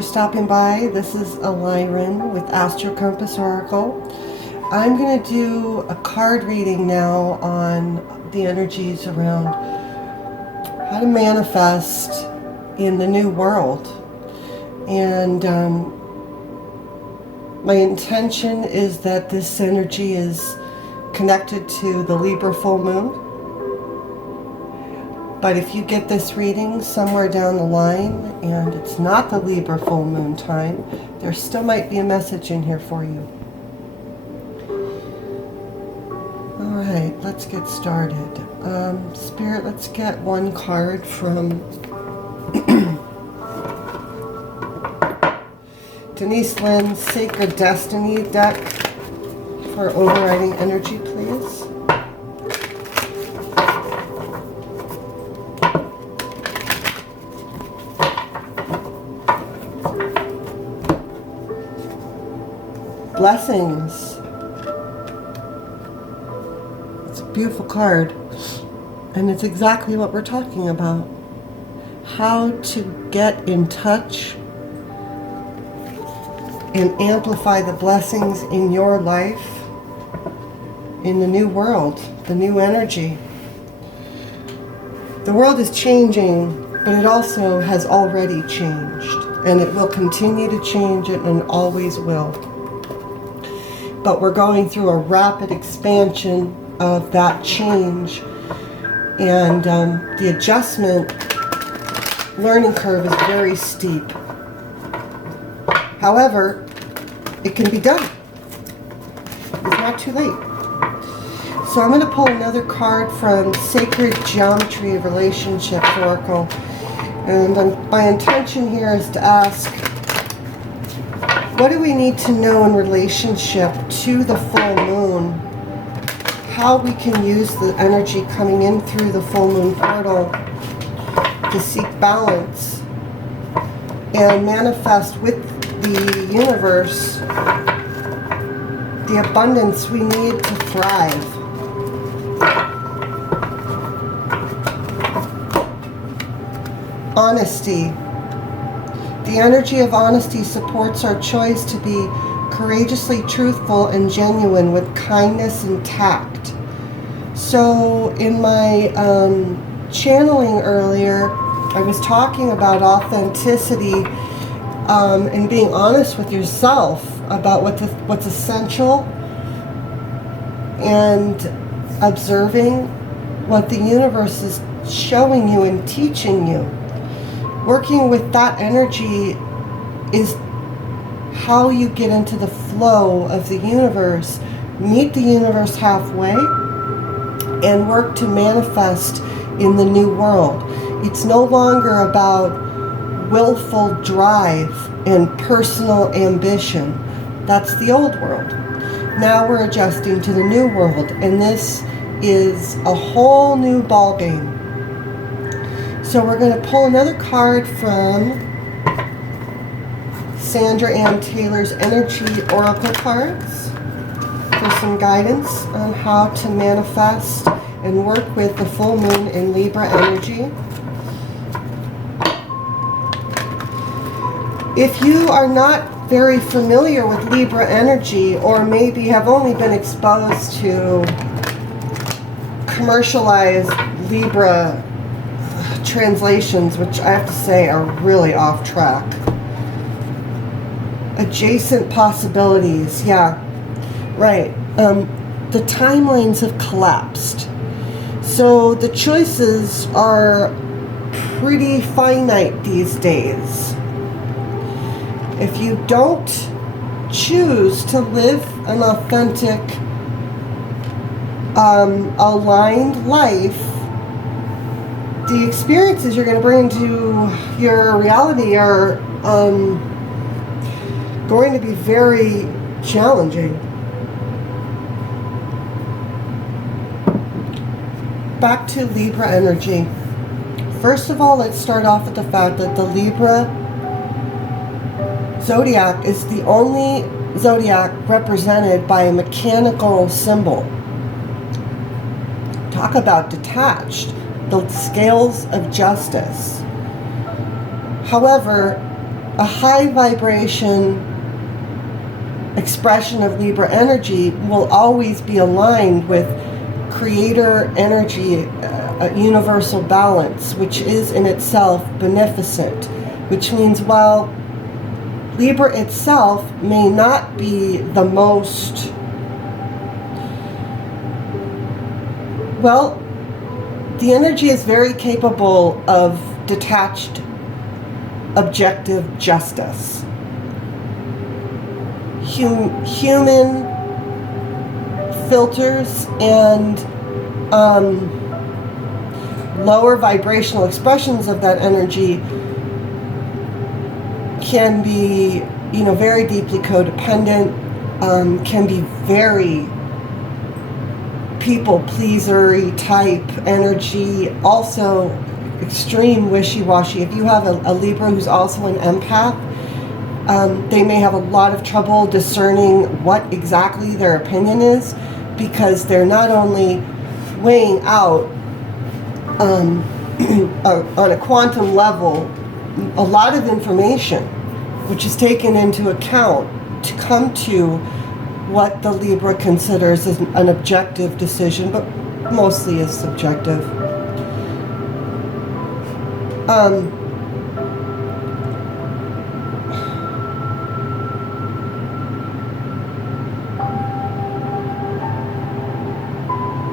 for stopping by. This is Lyran with Astro Compass Oracle. I'm going to do a card reading now on the energies around how to manifest in the new world. And my intention is that this energy is connected to the Libra full moon. But if you get this reading somewhere down the line and it's not the Libra full moon time, there still might be a message in here for you. All right, let's get started. Spirit, let's get one card from Denise Lynn's Sacred Destiny deck for overriding energy, please. Blessings. It's a beautiful card, and it's exactly what we're talking about. How to get in touch and amplify the blessings in your life in the new world, the new energy. The world is changing, but it also has already changed, and it will continue to change, and always will. But we're going through a rapid expansion of that change, and the adjustment learning curve is very steep. However, it can be done. It's not too late. So I'm going to pull another card from Sacred Geometry of Relationships Oracle, and my intention here is to ask, what do we need to know in relationship to the full moon? How we can use the energy coming in through the full moon portal to seek balance and manifest with the universe the abundance we need to thrive. Honesty. The energy of honesty supports our choice to be courageously truthful and genuine with kindness and tact. So in my channeling earlier, I was talking about authenticity and being honest with yourself about what's essential, and observing what the universe is showing you and teaching you. Working with that energy is how you get into the flow of the universe, meet the universe halfway, and work to manifest in the new world. It's no longer about willful drive and personal ambition. That's the old world. Now we're adjusting to the new world, and this is a whole new ballgame. So we're going to pull another card from Sandra Ann Taylor's Energy Oracle cards for some guidance on how to manifest and work with the full moon in Libra energy. If you are not very familiar with Libra energy, or maybe have only been exposed to commercialized Libra translations, which I have to say are really off track. Adjacent possibilities, yeah, right. The timelines have collapsed. So the choices are pretty finite these days. If you don't choose to live an authentic, aligned life, the experiences you're going to bring into your reality are going to be very challenging. Back to Libra energy. First of all, let's start off with the fact that the Libra zodiac is the only zodiac represented by a mechanical symbol. Talk about detached. The scales of justice. However, a high vibration expression of Libra energy will always be aligned with creator energy, universal balance, which is in itself beneficent, which means while Libra itself may not be the most, well, the energy is very capable of detached, objective justice. Human filters and lower vibrational expressions of that energy can be, very deeply codependent, can be very people pleaser-y type energy, also extreme wishy-washy. If you have a Libra who's also an empath, they may have a lot of trouble discerning what exactly their opinion is, because they're not only weighing out on a quantum level a lot of information, which is taken into account to come to what the Libra considers as an objective decision, but mostly is subjective.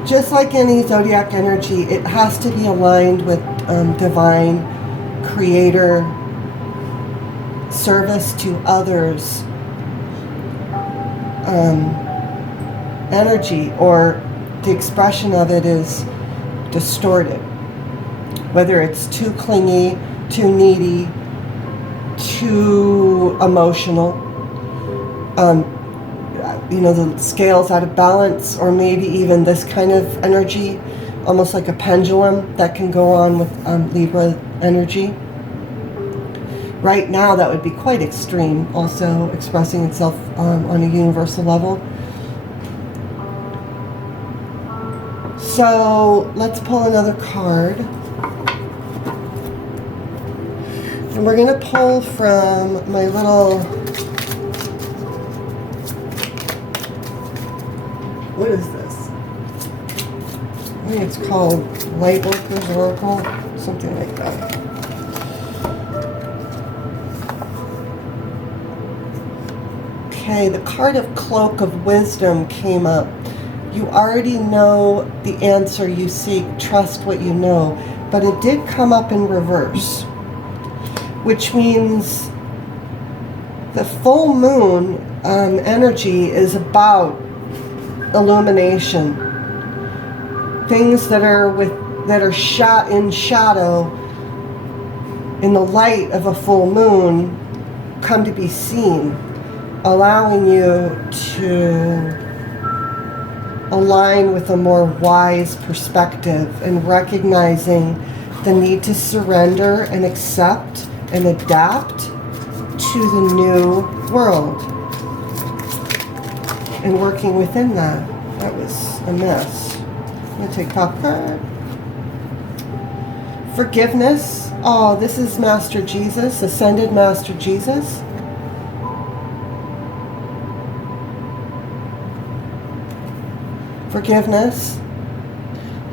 Just like any zodiac energy, it has to be aligned with divine creator, service to others energy, or the expression of it is distorted. Whether it's too clingy, too needy, too emotional, the scales out of balance, or maybe even this kind of energy, almost like a pendulum that can go on with Libra energy. Right now, that would be quite extreme, also expressing itself on a universal level. So let's pull another card. And we're going to pull from my little, what is this? I think it's called Lightworker's Oracle, something like that. Okay, the card of Cloak of Wisdom came up. You already know the answer you seek. Trust what you know. But it did come up in reverse, which means the full moon energy is about illumination. Things that are shot in shadow in the light of a full moon come to be seen, allowing you to align with a more wise perspective and recognizing the need to surrender and accept and adapt to the new world and working within that. That was a mess. I'm going to take top card. Forgiveness. Oh, this is Master Jesus, Ascended Master Jesus. Forgiveness.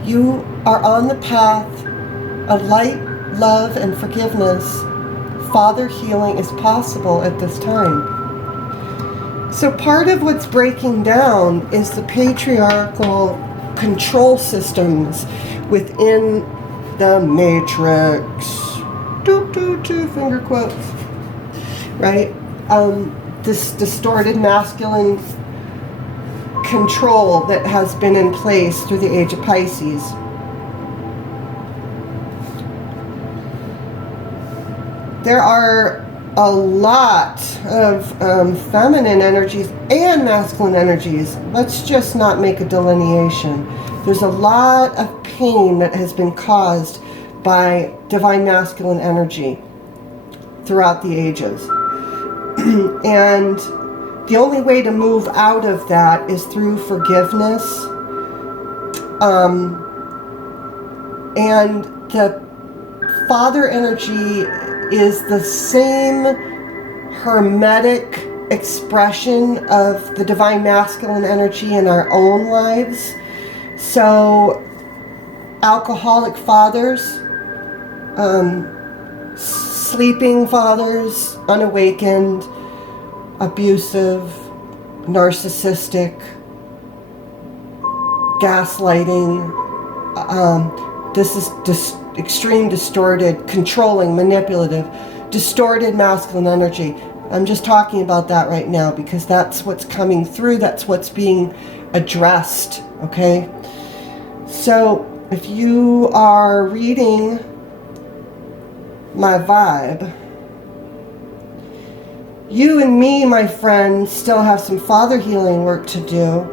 You are on the path of light, love, and forgiveness. Father healing is possible at this time. So part of what's breaking down is the patriarchal control systems within the matrix. Finger quotes. Right? This distorted masculine control that has been in place through the age of Pisces. There are a lot of feminine energies and masculine energies. Let's just not make a delineation. There's a lot of pain that has been caused by divine masculine energy throughout the ages. And the only way to move out of that is through forgiveness. And the father energy is the same hermetic expression of the divine masculine energy in our own lives. So alcoholic fathers, sleeping fathers, unawakened, abusive, narcissistic, gaslighting. This is extreme, distorted, controlling, manipulative, distorted masculine energy. I'm just talking about that right now because that's what's coming through. That's what's being addressed. Okay? So if you are reading my vibe, you and me, my friend, still have some father healing work to do.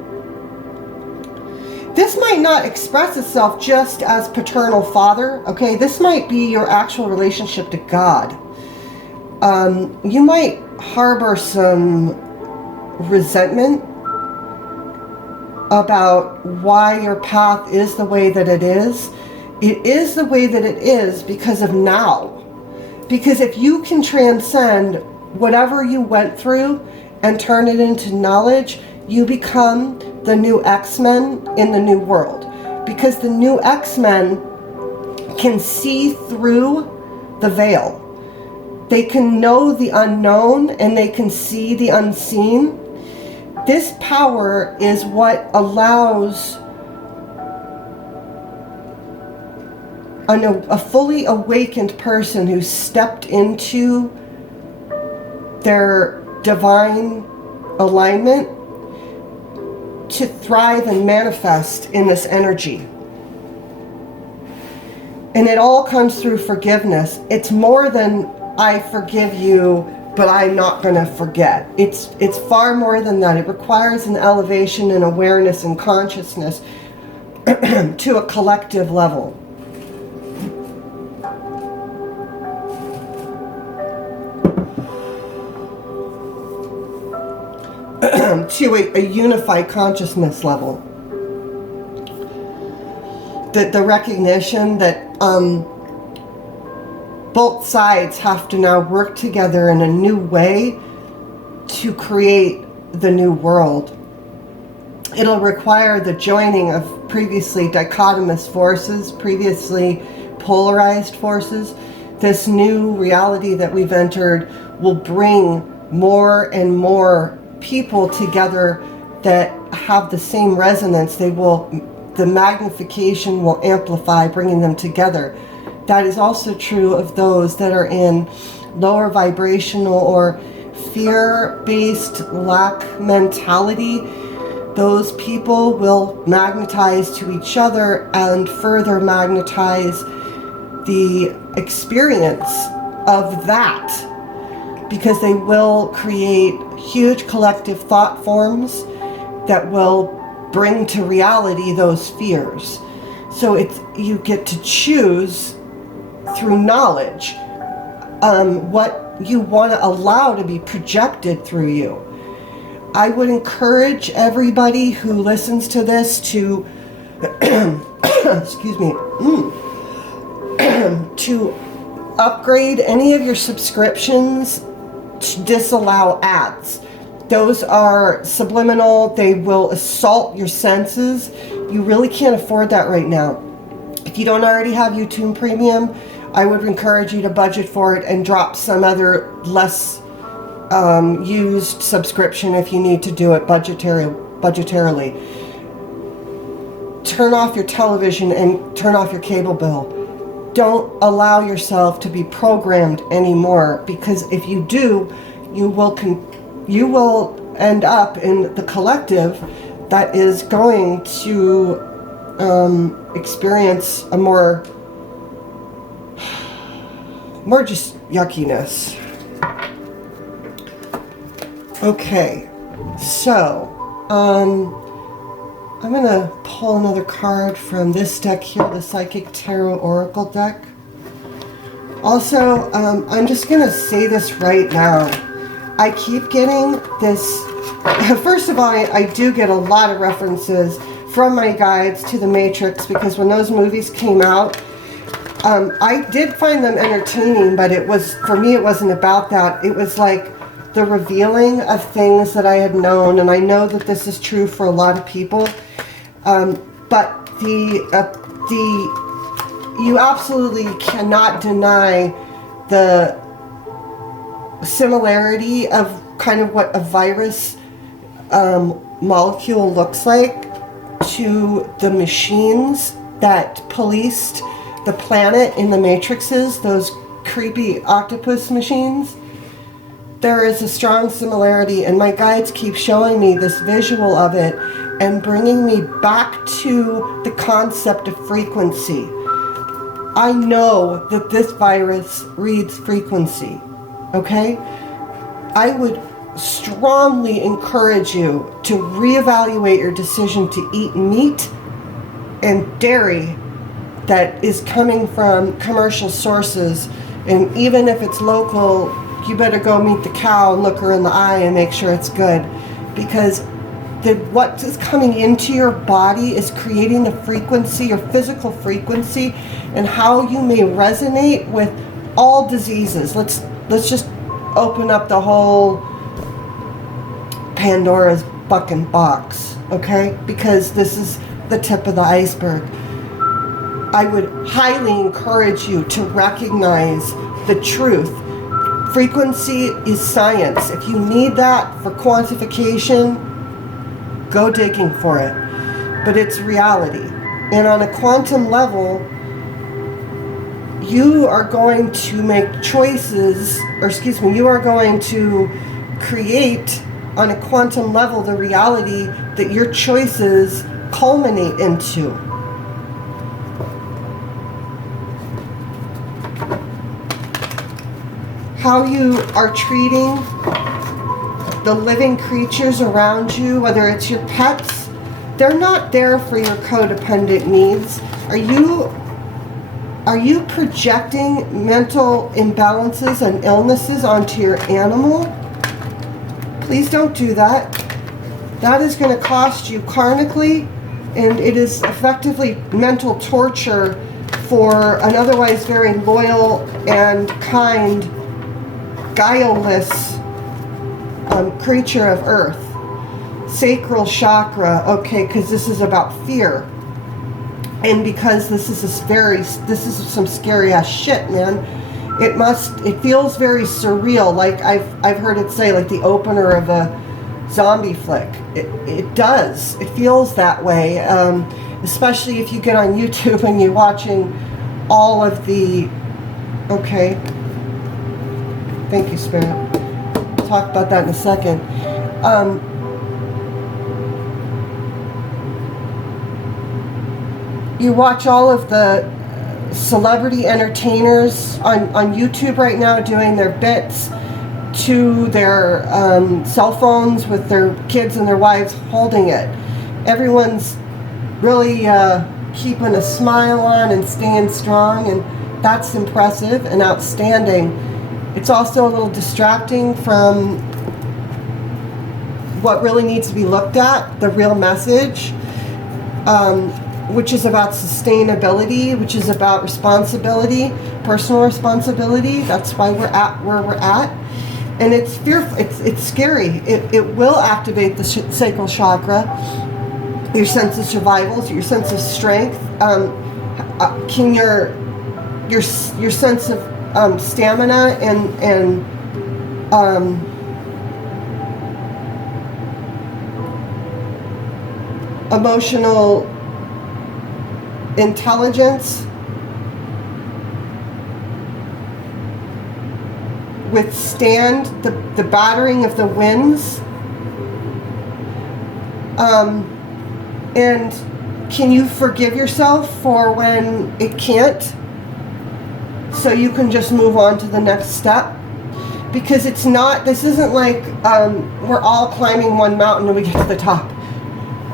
This might not express itself just as paternal father, okay? This might be your actual relationship to God. You might harbor some resentment about why your path is the way that it is. It is the way that it is because of now. Because if you can transcend whatever you went through and turn it into knowledge, you become the new X-Men in the new world. Because the new X-Men can see through the veil. They can know the unknown and they can see the unseen. This power is what allows a fully awakened person who stepped into their divine alignment to thrive and manifest in this energy. And it all comes through forgiveness. It's more than I forgive you, but I'm not going to forget. It's far more than that. It requires an elevation and awareness and consciousness to a collective level. To a unified consciousness level. The recognition that both sides have to now work together in a new way to create the new world. It'll require the joining of previously dichotomous forces, previously polarized forces. This new reality that we've entered will bring more and more people together that have the same resonance. The magnification will amplify, bringing them together. That is also true of those that are in lower vibrational or fear-based lack mentality. Those people will magnetize to each other and further magnetize the experience of that, because they will create huge collective thought forms that will bring to reality those fears. So you get to choose through knowledge what you want to allow to be projected through you. I would encourage everybody who listens to this to excuse me, to upgrade any of your subscriptions to disallow ads. Those are subliminal. They will assault your senses. You really can't afford that right now. If you don't already have YouTube Premium, I would encourage you to budget for it and drop some other less used subscription if you need to do it budgetarily. Turn off your television and turn off your cable bill. Don't allow yourself to be programmed anymore, because if you do, you will end up in the collective that is going to experience a more just yuckiness. Okay, so I'm going to pull another card from this deck here, the Psychic Tarot Oracle deck. Also, I'm just going to say this right now. I keep getting this. First of all, I do get a lot of references from my guides to The Matrix, because when those movies came out, I did find them entertaining, but for me, it wasn't about that. It was like the revealing of things that I had known, and I know that this is true for a lot of people. But you absolutely cannot deny the similarity of kind of what a virus molecule looks like to the machines that policed the planet in the matrices, those creepy octopus machines. There is a strong similarity, and my guides keep showing me this visual of it and bringing me back to the concept of frequency. I know that this virus reads frequency, okay? I would strongly encourage you to reevaluate your decision to eat meat and dairy that is coming from commercial sources. And even if it's local, you better go meet the cow and look her in the eye and make sure it's good. Because what is coming into your body is creating the frequency, your physical frequency, and how you may resonate with all diseases. Let's just open up the whole Pandora's fucking box, okay? Because this is the tip of the iceberg. I would highly encourage you to recognize the truth. Frequency is science. If you need that for quantification, go digging for it. But it's reality. And on a quantum level, you are going to make choices, you are going to create on a quantum level the reality that your choices culminate into. How you are treating the living creatures around you, whether it's your pets, they're not there for your codependent needs. Are you projecting mental imbalances and illnesses onto your animal? Please don't do that. That is going to cost you karmically, and it is effectively mental torture for an otherwise very loyal and kind, guileless creature of earth. Sacral chakra, okay, because this is about fear. And because this is some scary ass shit, man. It feels very surreal, like I've heard it say, like the opener of a zombie flick. It does. It feels that way, especially if you get on YouTube and you're watching all of the. Okay. Thank you, Spirit. We'll talk about that in a second. You watch all of the celebrity entertainers on YouTube right now doing their bits to their cell phones with their kids and their wives holding it. Everyone's really keeping a smile on and staying strong, and that's impressive and outstanding. It's also a little distracting from what really needs to be looked at, the real message, which is about sustainability, which is about responsibility, personal responsibility. That's why we're at where we're at. And it's fearful, it's scary. It will activate the sacral chakra, your sense of survival, your sense of strength, can your sense of stamina and emotional intelligence withstand the battering of the winds, and can you forgive yourself for when it can't, so you can just move on to the next step? Because this isn't like we're all climbing one mountain and we get to the top.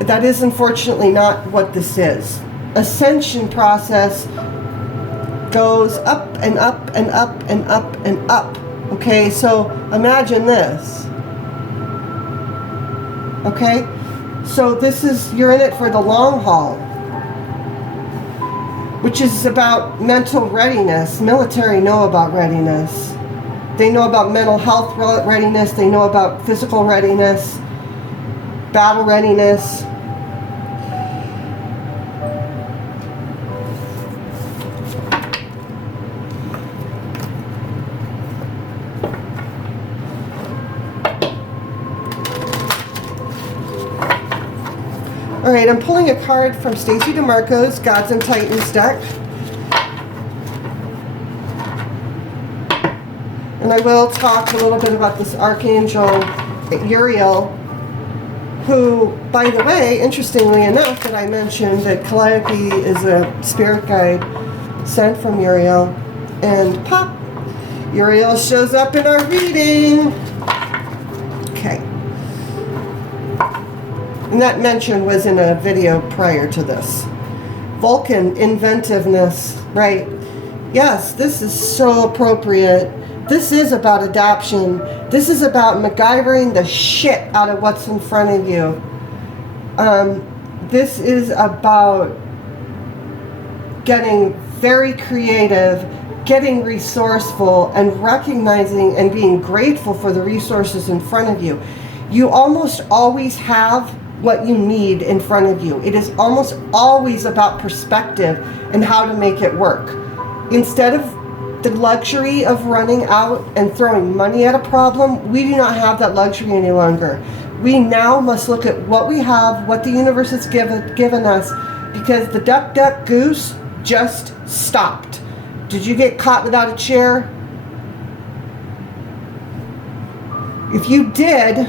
That is unfortunately not what this is. Ascension process goes up and up and up and up and up. Okay, so imagine this. Okay, so you're in it for the long haul, which is about mental readiness. Military know about readiness. They know about mental health readiness. They know about physical readiness, battle readiness. All right, I'm pulling a card from Stacey DeMarco's Gods and Titans deck. And I will talk a little bit about this Archangel Uriel, who, by the way, interestingly enough, that I mentioned that Calliope is a spirit guide sent from Uriel. And pop, Uriel shows up in our reading. Okay. And that mention was in a video prior to this. Vulcan, inventiveness, right? Yes, this is so appropriate. This is about adoption. This is about MacGyvering the shit out of what's in front of you. This is about getting very creative, getting resourceful, and recognizing and being grateful for the resources in front of you. You almost always have what you need in front of you. It is almost always about perspective and how to make it work. Instead of the luxury of running out and throwing money at a problem, we do not have that luxury any longer. We now must look at what we have, what the universe has given us, because the duck, duck, goose just stopped. Did you get caught without a chair? If you did,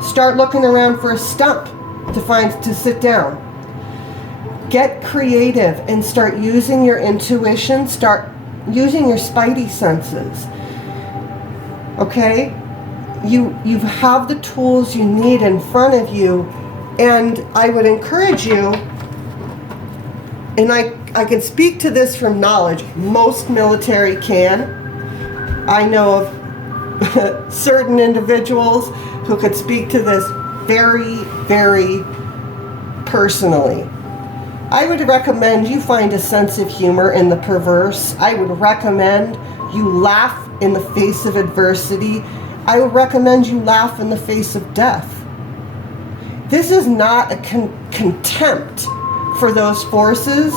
start looking around for a stump to sit down. Get creative and start using your intuition. Start using your spidey senses. Okay? You have the tools you need in front of you, and I would encourage you, and I can speak to this from knowledge. Most military can. I know of certain individuals who could speak to this very, very personally. I would recommend you find a sense of humor in the perverse. I would recommend you laugh in the face of adversity. I would recommend you laugh in the face of death. This is not a contempt for those forces.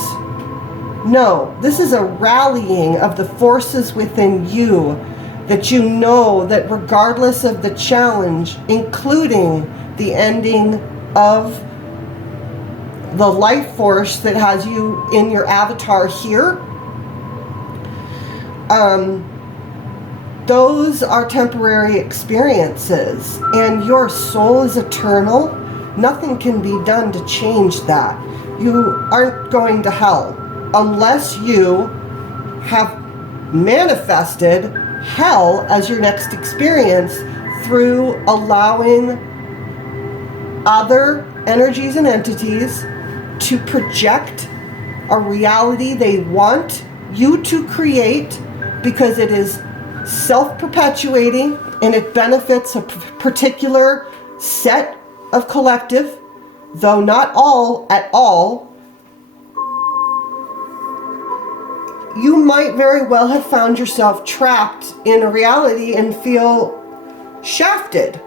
No, this is a rallying of the forces within you, that you know that regardless of the challenge, including the ending of the life force that has you in your avatar here, those are temporary experiences, and your soul is eternal. Nothing can be done to change that. You aren't going to hell unless you have manifested hell as your next experience through allowing other energies and entities to project a reality they want you to create, because it is self-perpetuating and it benefits a particular set of collective, though not all at all. You might very well have found yourself trapped in a reality and feel shafted.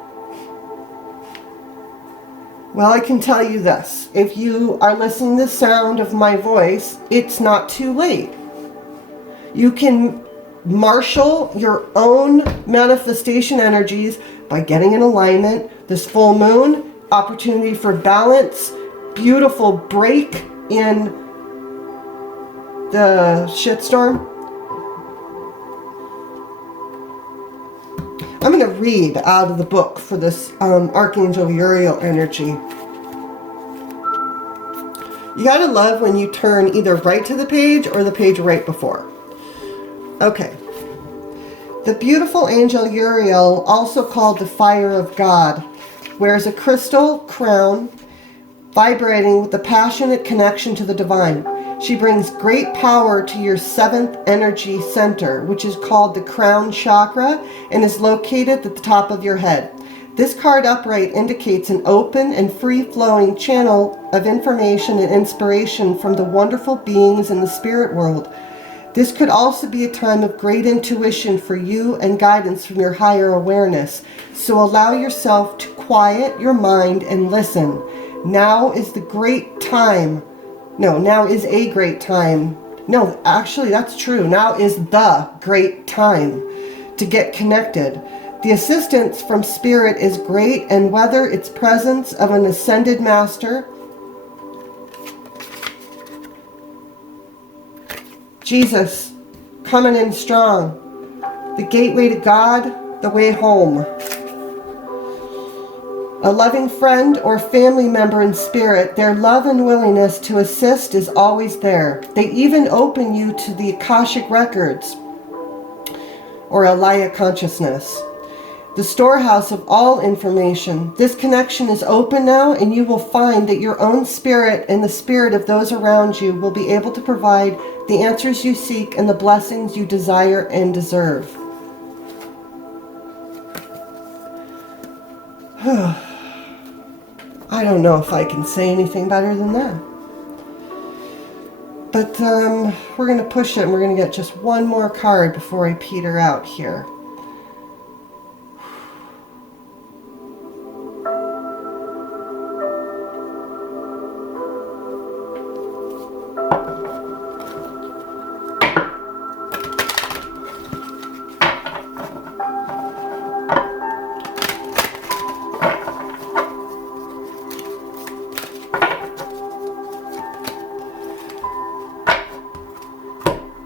Well, I can tell you this. If you are listening to the sound of my voice, it's not too late. You can marshal your own manifestation energies by getting in alignment. This full moon, opportunity for balance, beautiful break in the shitstorm. I'm going to read out of the book for this Archangel Uriel energy. You got to love when you turn either right to the page or the page right before. Okay. The beautiful angel Uriel, also called the fire of God, wears a crystal crown vibrating with the passionate connection to the divine. She brings great power to your 7th energy center, which is called the crown chakra and is located at the top of your head. This card upright indicates an open and free-flowing channel of information and inspiration from the wonderful beings in the spirit world. This could also be a time of great intuition for you and guidance from your higher awareness. So allow yourself to quiet your mind and listen. Now is the great time. No, now is a great time. No, actually, that's true. Now is the great time to get connected. The assistance from Spirit is great, and whether it's presence of an ascended master, Jesus, coming in strong, the gateway to God, the way home. A loving friend or family member in spirit, their love and willingness to assist is always there. They even open you to the Akashic records or Alaya consciousness, the storehouse of all information. This connection is open now, and you will find that your own spirit and the spirit of those around you will be able to provide the answers you seek and the blessings you desire and deserve. I don't know if I can say anything better than that. But we're going to push it, and we're going to get just one more card before I peter out here.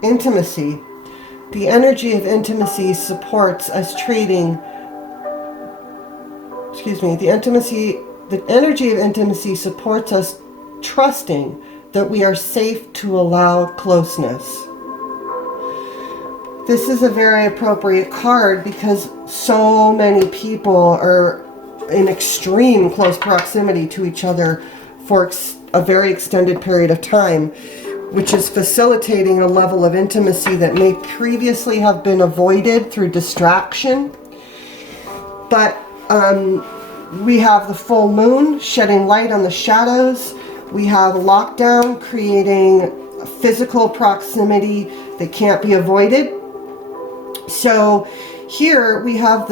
Intimacy. The energy of intimacy supports us treating, the energy of intimacy supports us trusting that we are safe to allow closeness. This is a very appropriate card because so many people are in extreme close proximity to each other for a very extended period of time, which is facilitating a level of intimacy that may previously have been avoided through distraction. But we have the full moon shedding light on the shadows. We have lockdown creating physical proximity that can't be avoided. So here we have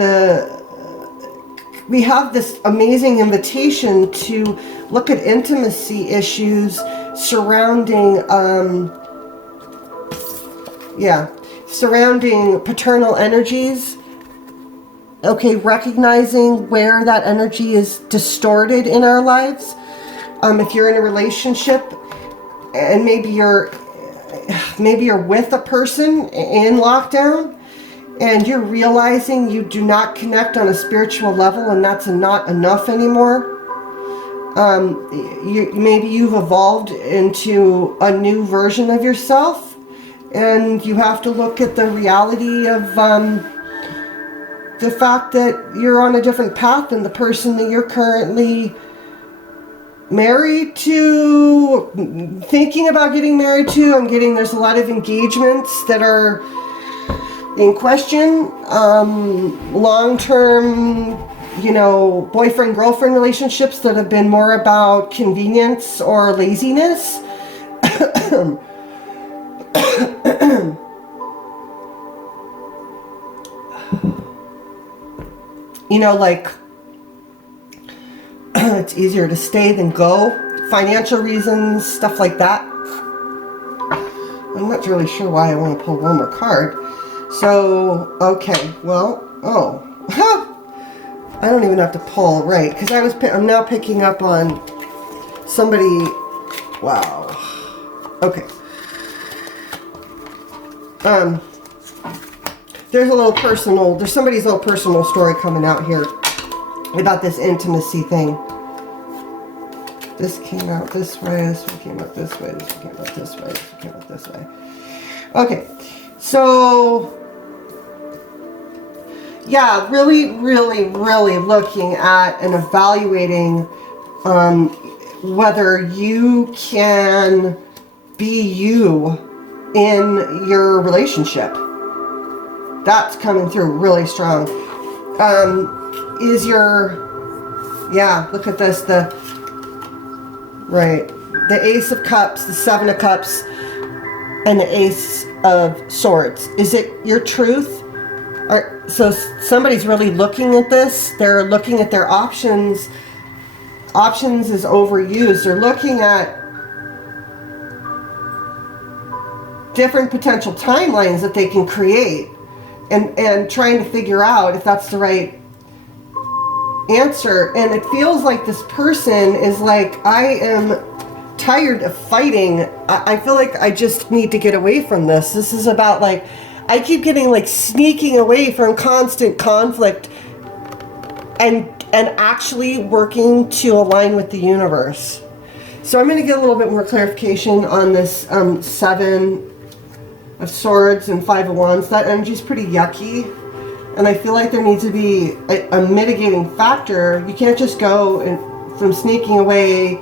this amazing invitation to look at intimacy issues surrounding paternal energies. Okay, recognizing where that energy is distorted in our lives. If you're in a relationship and maybe you're with a person in lockdown and you're realizing you do not connect on a spiritual level, and that's not enough anymore. Maybe you've evolved into a new version of yourself, and you have to look at the reality of the fact that you're on a different path than the person that you're currently married to, thinking about getting married to. There's a lot of engagements that are in question, long-term, boyfriend-girlfriend relationships that have been more about convenience or laziness. It's easier to stay than go. Financial reasons, stuff like that. I'm not really sure why I want to pull one more card. So, okay, well, I don't even have to pull, right, because I'm now picking up on somebody, wow, okay. There's somebody's little personal story coming out here about this intimacy thing. This came out this way, this one came out this way, this one came out this way, this one came out this way. Okay, so yeah, really, really, really looking at and evaluating whether you can be you in your relationship. That's coming through really strong. Look at this, the Ace of Cups, the Seven of Cups. and the Ace of Swords. Is it your truth? So somebody's really looking at this. They're looking at their options. Options is overused. They're looking at different potential timelines that they can create and trying to figure out if that's the right answer. And it feels like this person is like, I am tired of fighting. I feel like I just need to get away from this. This is about like, I keep getting like sneaking away from constant conflict and actually working to align with the universe. So I'm going to get a little bit more clarification on this 7 of Swords and 5 of Wands. That energy is pretty yucky, and I feel like there needs to be a mitigating factor. You can't just go from sneaking away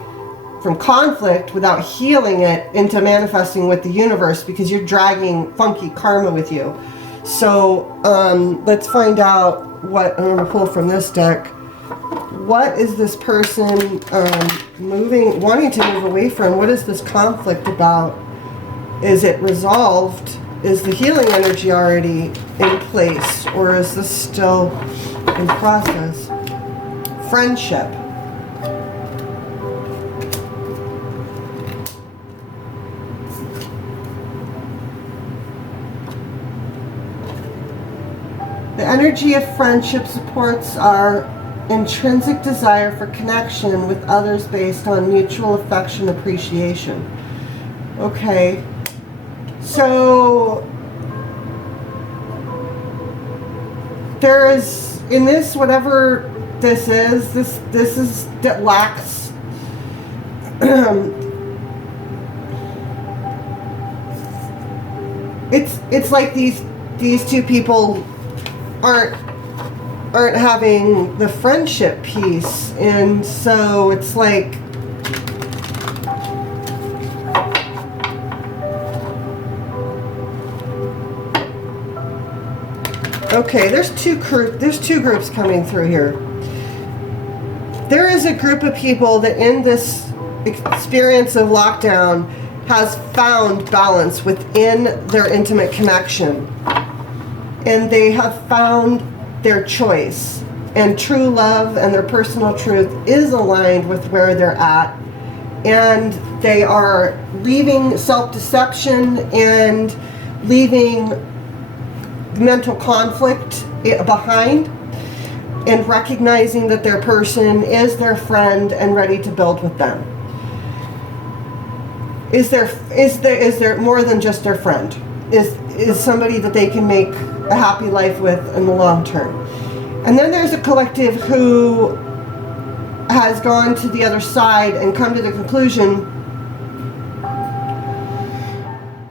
from conflict without healing it into manifesting with the universe, because you're dragging funky karma with you. So let's find out what I'm going to pull from this deck. What is this person wanting to move away from? What is this conflict about? Is it resolved? Is the healing energy already in place, or is this still in process? Friendship. The energy of friendship supports our intrinsic desire for connection with others based on mutual affection, appreciation. Okay, so there is, in this, whatever this is that lacks it's like these two people aren't having the friendship piece, and so it's like okay, there's two groups coming through here. There is a group of people that in this experience of lockdown has found balance within their intimate connection. And they have found their choice, and true love and their personal truth is aligned with where they're at, and they are leaving self-deception and leaving mental conflict behind, and recognizing that their person is their friend and ready to build with them. Is there more than just their friend? Is somebody that they can make a happy life with in the long term. And then there's a collective who has gone to the other side and come to the conclusion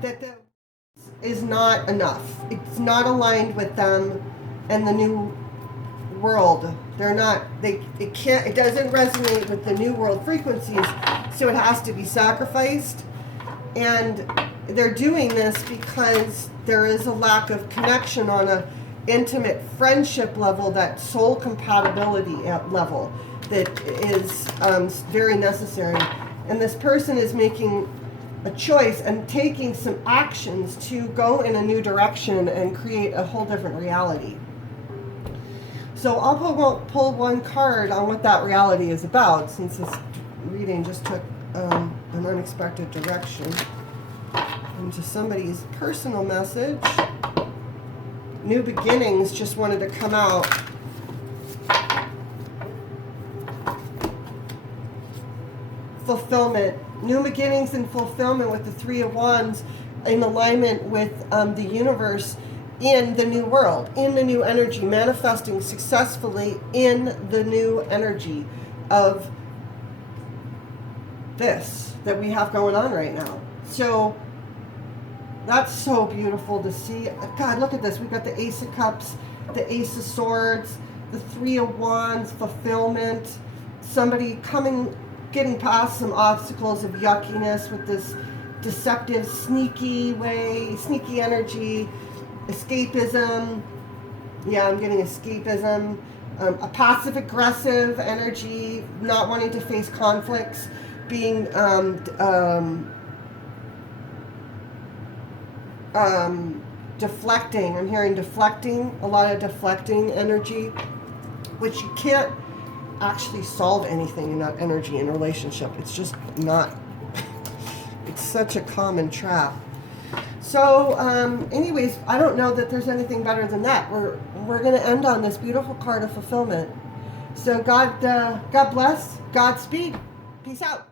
that that is not enough. It's not aligned with them and the new world. It doesn't resonate with the new world frequencies, so it has to be sacrificed. And they're doing this because there is a lack of connection on a intimate friendship level, that soul compatibility level that is very necessary. And this person is making a choice and taking some actions to go in a new direction and create a whole different reality. So I'll pull one card on what that reality is about, since this reading just took an unexpected direction into somebody's personal message. New beginnings just wanted to come out. Fulfillment. New beginnings and fulfillment with the 3 of Wands in alignment with the universe in the new world, in the new energy, manifesting successfully in the new energy of this that we have going on right now. So that's so beautiful to see. God, look at this. We've got the Ace of Cups, the Ace of Swords, the 3 of Wands, fulfillment, somebody getting past some obstacles of yuckiness with this deceptive, sneaky energy, escapism. Yeah, I'm getting escapism. A passive-aggressive energy, not wanting to face conflicts, being deflecting. I'm hearing deflecting, a lot of deflecting energy, which you can't actually solve anything in that energy in a relationship. It's just not. It's such a common trap. So, anyways, I don't know that there's anything better than that. We're going to end on this beautiful card of fulfillment. So God bless. Godspeed. Peace out.